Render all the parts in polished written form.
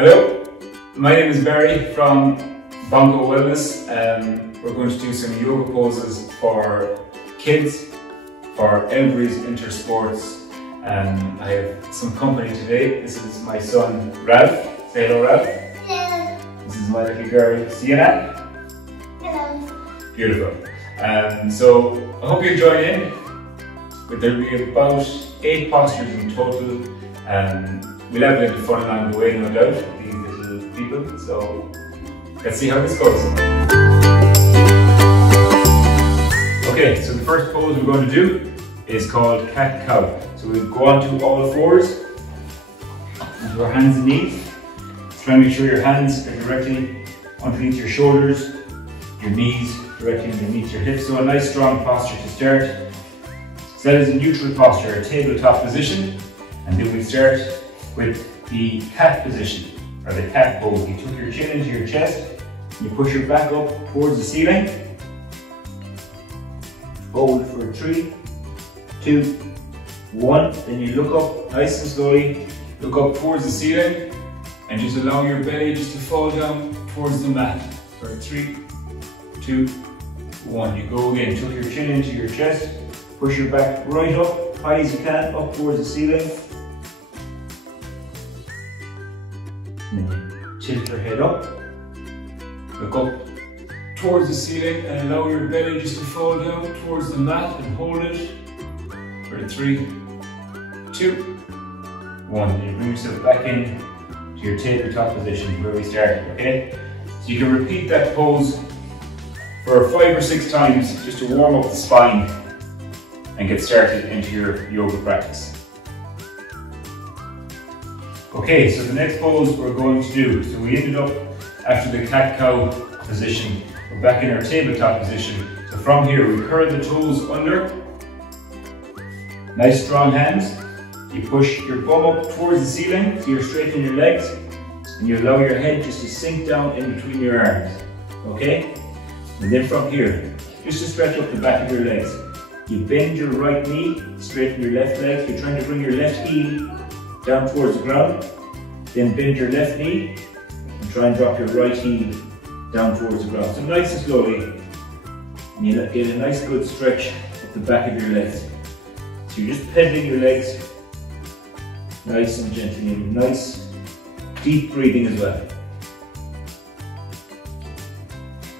Hello, my name is Barry from Bongo Wellness. We're going to do some yoga poses for kids, for everybody's into sports. I have some company today. This is my son Ralph. Say hello, Ralph. Hello. This is my little girl Sienna. Hello. Beautiful. So I hope you join in. There'll be about 8 postures in total. We'll have a little fun along the way, no doubt, with these little people. So let's see how this goes. Okay, so the first pose we're going to do is called cat-cow. So we'll go onto all fours, onto our hands and knees. Try and make sure your hands are directly underneath your shoulders, your knees directly underneath your hips. So a nice strong posture to start. So that is a neutral posture, a tabletop position. And then we start with the cat position, or the cat pose. You tuck your chin into your chest, you push your back up towards the ceiling. Hold for 3, 2, 1. Then you look up nice and slowly, look up towards the ceiling, and just allow your belly just to fall down towards the mat. For 3, 2, 1. You go again, tuck your chin into your chest, push your back right up, high as you can, up towards the ceiling. And then you tilt your head up, look up towards the ceiling and allow your belly just to fall down towards the mat and hold it for 3, 2, 1. And you bring yourself back in to your tabletop position where we started, okay? So you can repeat that pose for 5 or 6 times just to warm up the spine and get started into your yoga practice. Okay, so the next pose we're going to do, so we ended up after the cat-cow position, we're back in our tabletop position. So from here, we curl the toes under, nice strong hands. You push your bum up towards the ceiling, so you're straightening your legs, and you allow your head just to sink down in between your arms, okay? And then from here, just to stretch up the back of your legs, you bend your right knee, straighten your left leg. You're trying to bring your left heel down towards the ground, then bend your left knee and try and drop your right heel down towards the ground. So nice and slowly, and you get a nice good stretch at the back of your legs. So you're just pedaling your legs nice and gently, and nice deep breathing as well.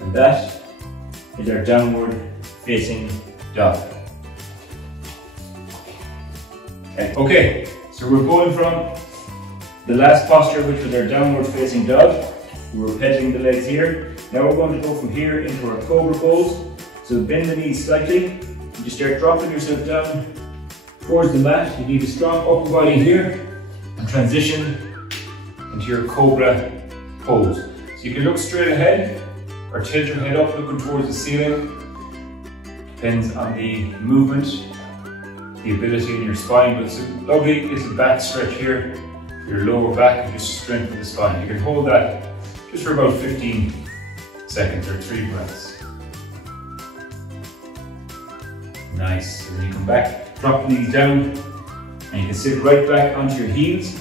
And that is our downward facing dog. Okay, so we're going from the last posture, which was our downward facing dog. We're pedaling the legs here. Now we're going to go from here into our Cobra Pose. So bend the knees slightly. You just start dropping yourself down towards the mat. You need a strong upper body here and transition into your Cobra Pose. So you can look straight ahead or tilt your head up looking towards the ceiling. Depends on the movement, the ability in your spine, but it's a lovely little back stretch here for your lower back and just strengthen the spine. You can hold that just for about 15 seconds or 3 breaths. Nice. And then you come back, drop the knees down, and you can sit right back onto your heels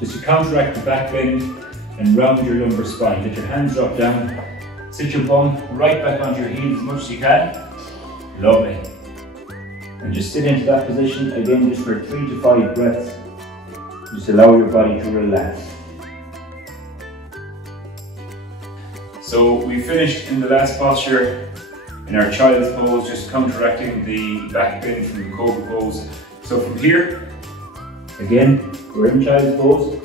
just to counteract the back bend and round your lumbar spine. Let your hands drop down, sit your bum right back onto your heels as much as you can. Lovely. And just sit into that position again just for 3 to 5 breaths. Just allow your body to relax. So we finished in the last posture in our child's pose, just counteracting the back bend from the Cobra Pose. So from here, again, we're in child's pose.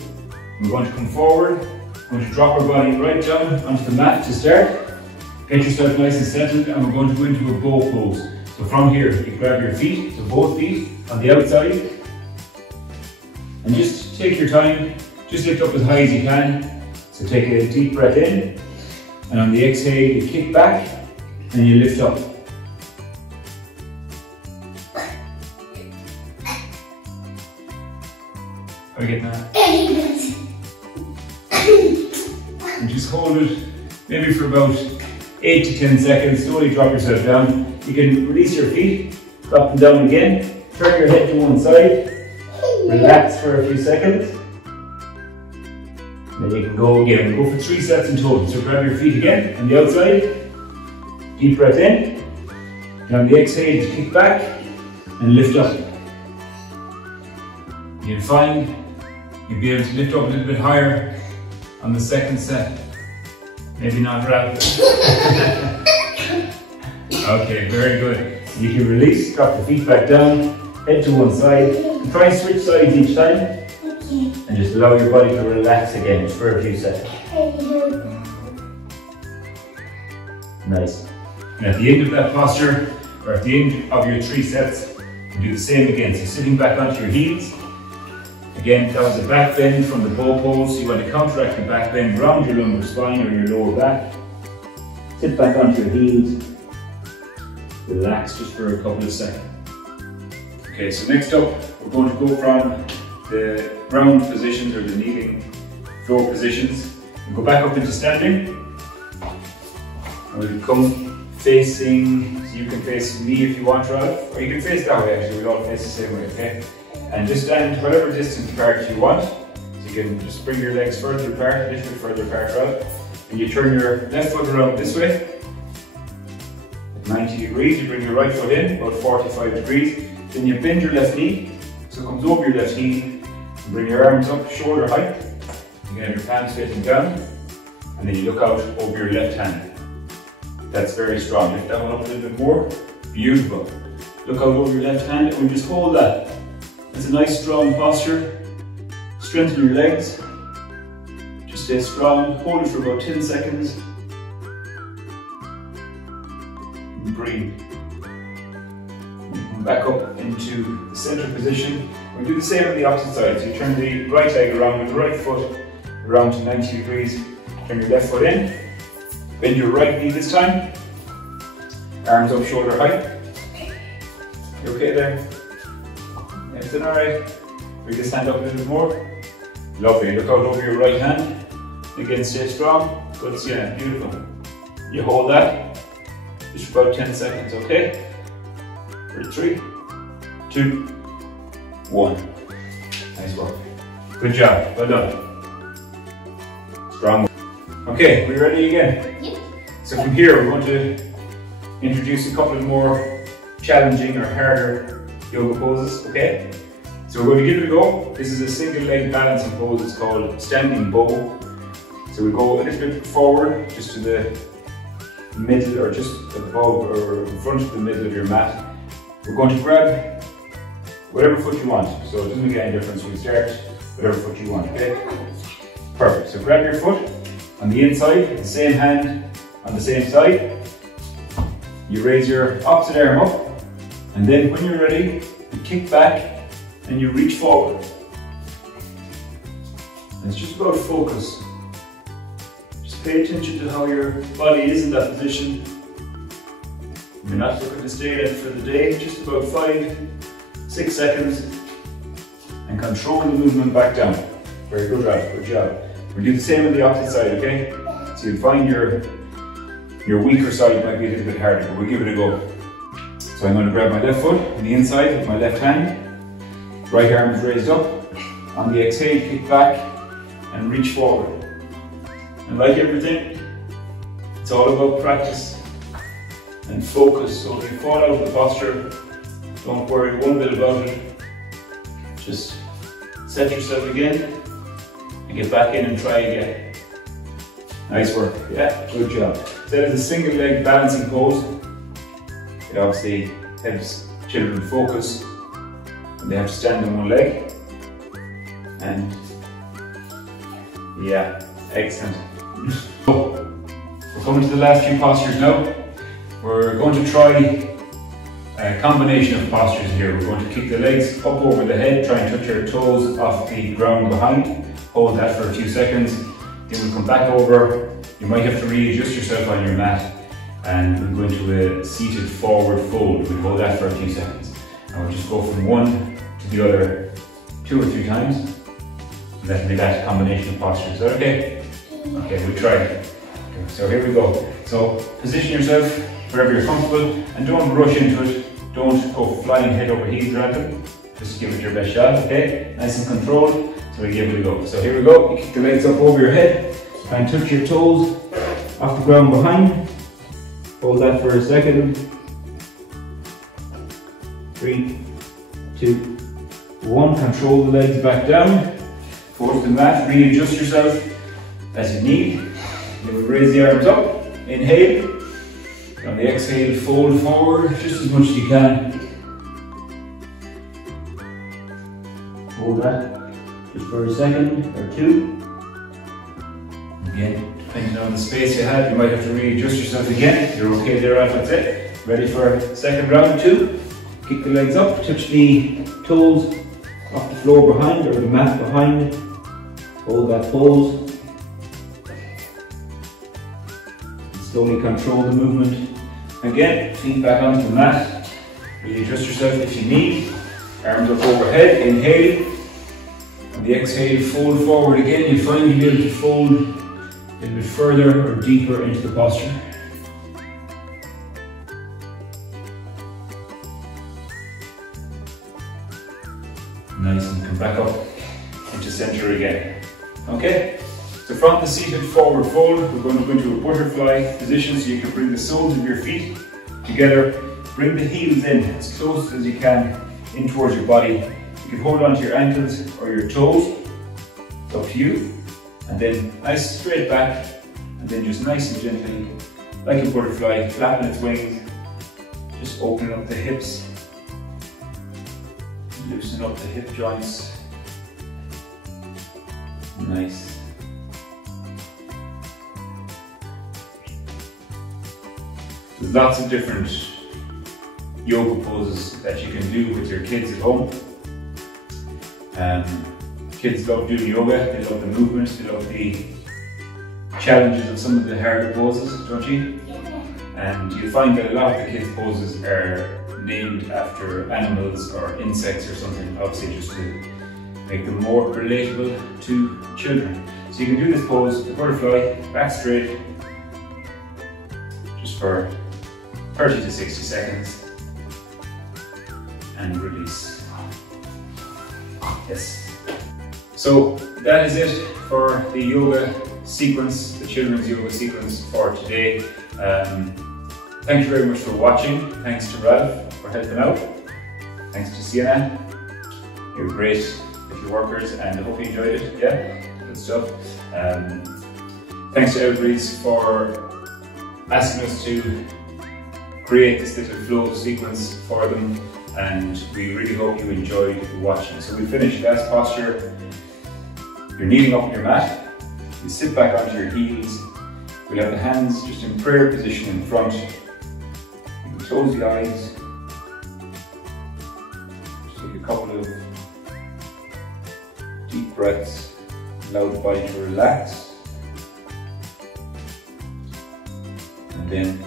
We're going to come forward. We're going to drop our body right down onto the mat to start. Get yourself nice and settled, and we're going to go into a bow pose. So from here, you grab your feet, so both feet on the outside, and just take your time, just lift up as high as you can. So take a deep breath in, and on the exhale, you kick back, and you lift up. How are you getting that? And just hold it, maybe for about 8 to 10 seconds, slowly drop yourself down. You can release your feet, drop them down again, turn your head to one side, relax for a few seconds, Then you can go again. We'll go for 3 sets in total. So grab your feet again on the outside. Deep breath in. And on the exhale, kick back and lift up. You'll find you'll be able to lift up a little bit higher on the second set. Maybe not rapid. Okay, very good. You can release, drop the feet back down, head to one side, and try and switch sides each time. And just allow your body to relax again just for a few seconds. Nice. And at the end of that posture, or at the end of your 3 sets, you do the same again. So sitting back onto your heels. Again, that was a back bend from the Cobra Pose. So you want to counteract the back bend around your lumbar spine or your lower back. Sit back onto your heels. Relax just for a couple of seconds. Okay, so next up, we're going to go from the ground positions or the kneeling floor positions. We'll go back up into standing. And we'll come facing, so you can face me if you want, Ralph, or you can face that way actually, we all face the same way, okay? And just stand whatever distance apart you want. So you can just bring your legs further apart, a little bit further apart, Ralph. And you turn your left foot around this way. At 90 degrees, you bring your right foot in, about 45 degrees. Then you bend your left knee, so it comes over your left knee. Bring your arms up, shoulder height. You can have your palms facing down. And then you look out over your left hand. That's very strong. Lift that one up a little bit more. Beautiful. Look out over your left hand and we just hold that. It's a nice strong posture. Strengthen your legs. Just stay strong. Hold it for about 10 seconds. And breathe. Come back up into the center position. We'll do the same on the opposite side. So you turn the right leg around with the right foot around to 90 degrees. Turn your left foot in. Bend your right knee this time. Arms up shoulder height. You okay there? Everything alright? Bring this hand up a little bit more. Lovely. Look out over your right hand. Again, stay strong. Good, yeah, beautiful. You hold that. Just for about 10 seconds, okay? For 3, 2, 1. Nice work. Good job. Well done. Strong. Okay, we ready again? Yep. So from here, we're going to introduce a couple of more challenging or harder yoga poses, okay? So we're going to give it a go. This is a single leg balancing pose. It's called standing bow. So we go a little bit forward, just to the middle or just above or in front of the middle of your mat. We're going to grab whatever foot you want. So it doesn't make any difference. We start whatever foot you want, okay? Perfect. So grab your foot on the inside, the same hand on the same side. You raise your opposite arm up, and then when you're ready, you kick back and you reach forward. And it's just about focus. Just pay attention to how your body is in that position. You're not looking to stay there for the day, just about 5-6 seconds, and control the movement back down. Very good, Ralph, good job. We'll do the same on the opposite side, okay? So you'll find your weaker side might be a little bit harder, but we'll give it a go. So I'm going to grab my left foot on the inside with my left hand. Right arm is raised up. On the exhale, kick back and reach forward. And like everything, it's all about practice and focus. So if you fall out of the posture, don't worry one bit about it. Just set yourself again and get back in and try again. Nice work. Yeah, good job. So that is a single leg balancing pose. It obviously helps children focus when they have to stand on one leg. And yeah, excellent. So we're coming to the last few postures now. We're going to try a combination of postures here. We're going to kick the legs up over the head, try and touch your toes off the ground behind. Hold that for a few seconds. Then we'll come back over. You might have to readjust yourself on your mat. And we'll go into a seated forward fold. We'll hold that for a few seconds. And we'll just go from one to the other 2 or 3 times. And that'll be that combination of postures. Is that okay? Okay, we'll try it. Okay, so here we go. So position yourself wherever you're comfortable and don't rush into it. Don't go flying head over heels random. Just give it your best shot, okay? Nice and controlled, so we give it a go. So here we go, you kick the legs up over your head, try and touch your toes off the ground behind. Hold that for a second. 3, 2, 1. Control the legs back down. Towards the mat, readjust yourself as you need. You will raise the arms up. Inhale. On the exhale, fold forward just as much as you can. Hold that just for a second or 2. Again, depending on the space you have, you might have to readjust yourself again. You're okay there, Ralph, that's it. Ready for second round 2. Kick the legs up, touch the toes off the floor behind or the mat behind. Hold that pose. Slowly control the movement. Again, feet back onto the mat. Readjust yourself if you need. Arms up overhead, inhale. On the exhale, fold forward again. You find you'll be able to fold a little bit further or deeper into the posture. Nice, and come back up into center again. Okay, so from the seated forward fold, we're going to go into a butterfly position so you can bring the soles of your feet together. Bring the heels in as close as you can in towards your body. You can hold on to your ankles or your toes. It's up to you. And then nice straight back, and then just nice and gently, like a butterfly, flapping its wings, just opening up the hips, loosen up the hip joints. Nice. There's lots of different yoga poses that you can do with your kids at home. Kids love doing yoga, they love the movements, they love the challenges of some of the harder poses, don't you? Yeah. And you'll find that a lot of the kids' poses are named after animals or insects or something, obviously just to make them more relatable to children. So you can do this pose, the butterfly, back straight, just for 30 to 60 seconds, and release. Yes. So that is it for the yoga sequence, the children's yoga sequence for today. Thank you very much for watching. Thanks to Ralph for helping out. Thanks to Sienna. You're great with your workers, and I hope you enjoyed it. Yeah, good stuff. Thanks to everybody for asking us to create this little flow sequence for them, and we really hope you enjoyed watching. So we finished last posture. You're kneeling up on your mat. You sit back onto your heels. We'll have the hands just in prayer position in front. You can close the eyes. Just take a couple of deep breaths. Allow the body to relax. And then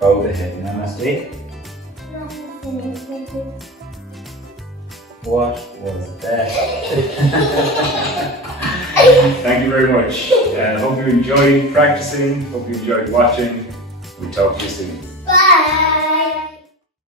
bow the head. Namaste. What was that? Thank you very much. I hope you enjoyed practicing, hope you enjoyed watching. We'll talk to you soon.